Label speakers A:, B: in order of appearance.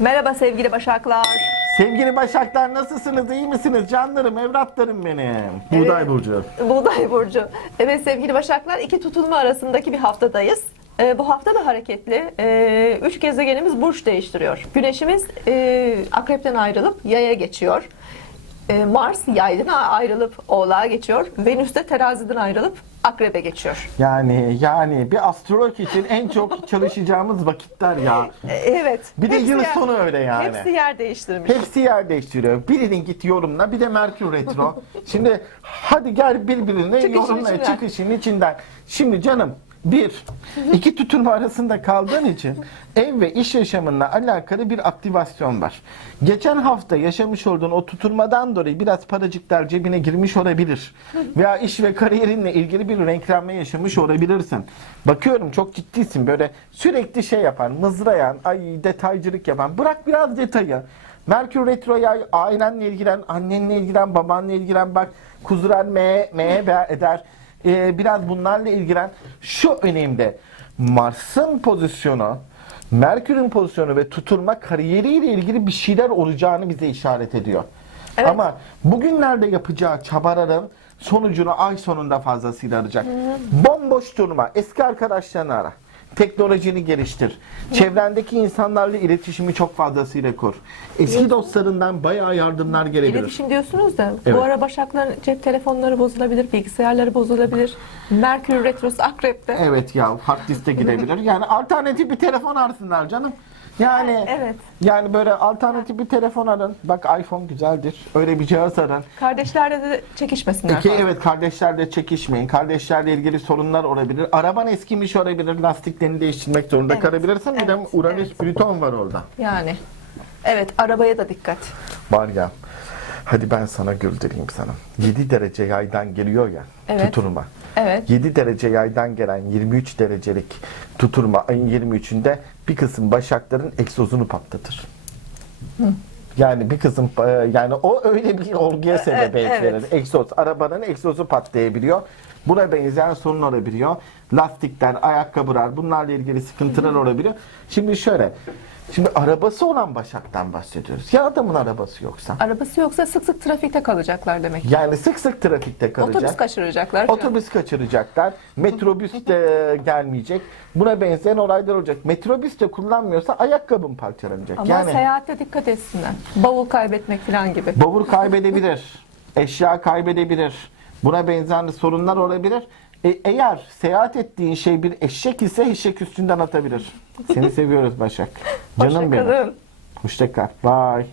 A: Merhaba sevgili Başaklar.
B: Sevgili Başaklar nasılsınız? İyi misiniz? Canlarım, evlatlarım benim. Buğday Burcu.
A: Buğday Burcu. Evet sevgili Başaklar iki tutulma arasındaki bir haftadayız. Ee, bu hafta da hareketli. Ee, üç gezegenimiz burç değiştiriyor. Güneşimiz e, akrepten ayrılıp yaya geçiyor. Ee, Mars yaydan ayrılıp oğlağa geçiyor. Venüs de teraziden ayrılıp akrebe geçiyor.
B: Yani yani bir astrolog için en çok çalışacağımız vakitler ya.
A: Ee, evet.
B: Bir de yıl sonu öyle yani.
A: Hepsi yer değiştirmiş.
B: Hepsi yer değiştiriyor. Birinin git yorumla bir de Merkür Retro. Şimdi hadi gel birbirine
A: Çık işin
B: yorumla
A: içinden.
B: çık işin içinden. Şimdi canım bir, iki tutulma arasında kaldığın için ev ve iş yaşamınla alakalı bir aktivasyon var. Geçen hafta yaşamış olduğun o tutulmadan dolayı biraz paracıklar cebine girmiş olabilir. Veya iş ve kariyerinle ilgili bir renklenme yaşamış olabilirsin. Bakıyorum çok ciddisin böyle sürekli şey yapan, mızrayan, ay detaycılık yapan. Bırak biraz detayı. Merkür Retro'ya ailenle ilgilen, annenle ilgilen, babanla ilgilen. Bak kuzuran M, M eder. Ee, biraz bunlarla ilgilen. Şu önemli. Mars'ın pozisyonu, Merkür'ün pozisyonu ve tutulma kariyeriyle ilgili bir şeyler olacağını bize işaret ediyor.
A: Evet.
B: Ama bugünlerde yapacağı çabaların sonucunu ay sonunda fazlasıyla alacak. Bomboş durma. Eski arkadaşlarını ara. Teknolojini geliştir. Çevrendeki insanlarla iletişimi çok fazlasıyla kur. Eski dostlarından bayağı yardımlar gelebilir.
A: İletişim diyorsunuz da
B: Evet.
A: bu ara Başakların cep telefonları bozulabilir, bilgisayarları bozulabilir. Merkür Retrosu Akrep'te.
B: Evet ya hard diskte gidebilir. Yani alternatif bir telefon arasınlar canım. Yani
A: Evet.
B: yani böyle alternatif bir telefon arın. Bak iPhone güzeldir. Öyle bir cihaz arın.
A: Kardeşlerle de çekişmesinler.
B: İki
A: falan.
B: evet kardeşlerle çekişmeyin. Kardeşlerle ilgili sorunlar olabilir. Araban eskimiş olabilir. Lastiklerini değiştirmek zorunda
A: Evet,
B: kalabilirsin. Bir de
A: evet,
B: Uranüs
A: evet.
B: Plüton var orada.
A: Yani. Evet, arabaya da dikkat.
B: Var ya. Hadi ben sana güldüreyim sana. 7 derece yaydan geliyor ya
A: Evet.
B: tutulma.
A: Evet.
B: 7 derece yaydan gelen 23 derecelik tutulma ayın 23'ünde bir kısım başakların egzozunu patlatır. Yani bir kısım e, yani o öyle bir olguya sebebiyet
A: evet.
B: verir. Egzoz, arabanın egzozu patlayabiliyor. Buna benzeyen sorun olabiliyor. Lastikler, ayakkabılar bunlarla ilgili sıkıntılar olabiliyor. Şimdi şöyle. Şimdi arabası olan Başak'tan bahsediyoruz. Ya adamın arabası yoksa?
A: Arabası yoksa sık sık trafikte kalacaklar demek.
B: Yani sık sık trafikte kalacak.
A: Otobüs kaçıracaklar.
B: Otobüs kaçıracaklar. Metrobüs de gelmeyecek. Buna benzeyen olaylar olacak. Metrobüs de kullanmıyorsa ayakkabın parçalanacak.
A: Ama
B: yani
A: seyahatte dikkat etsinler. Bavul kaybetmek falan gibi.
B: bavur kaybedebilir. eşya kaybedebilir. Buna benzer sorunlar olabilir. E, eğer seyahat ettiğin şey bir eşek ise eşek üstünden atabilir. Seni seviyoruz Başak. Canım benim.
A: Hoşçakalın.
B: Hoşça kal. Bye.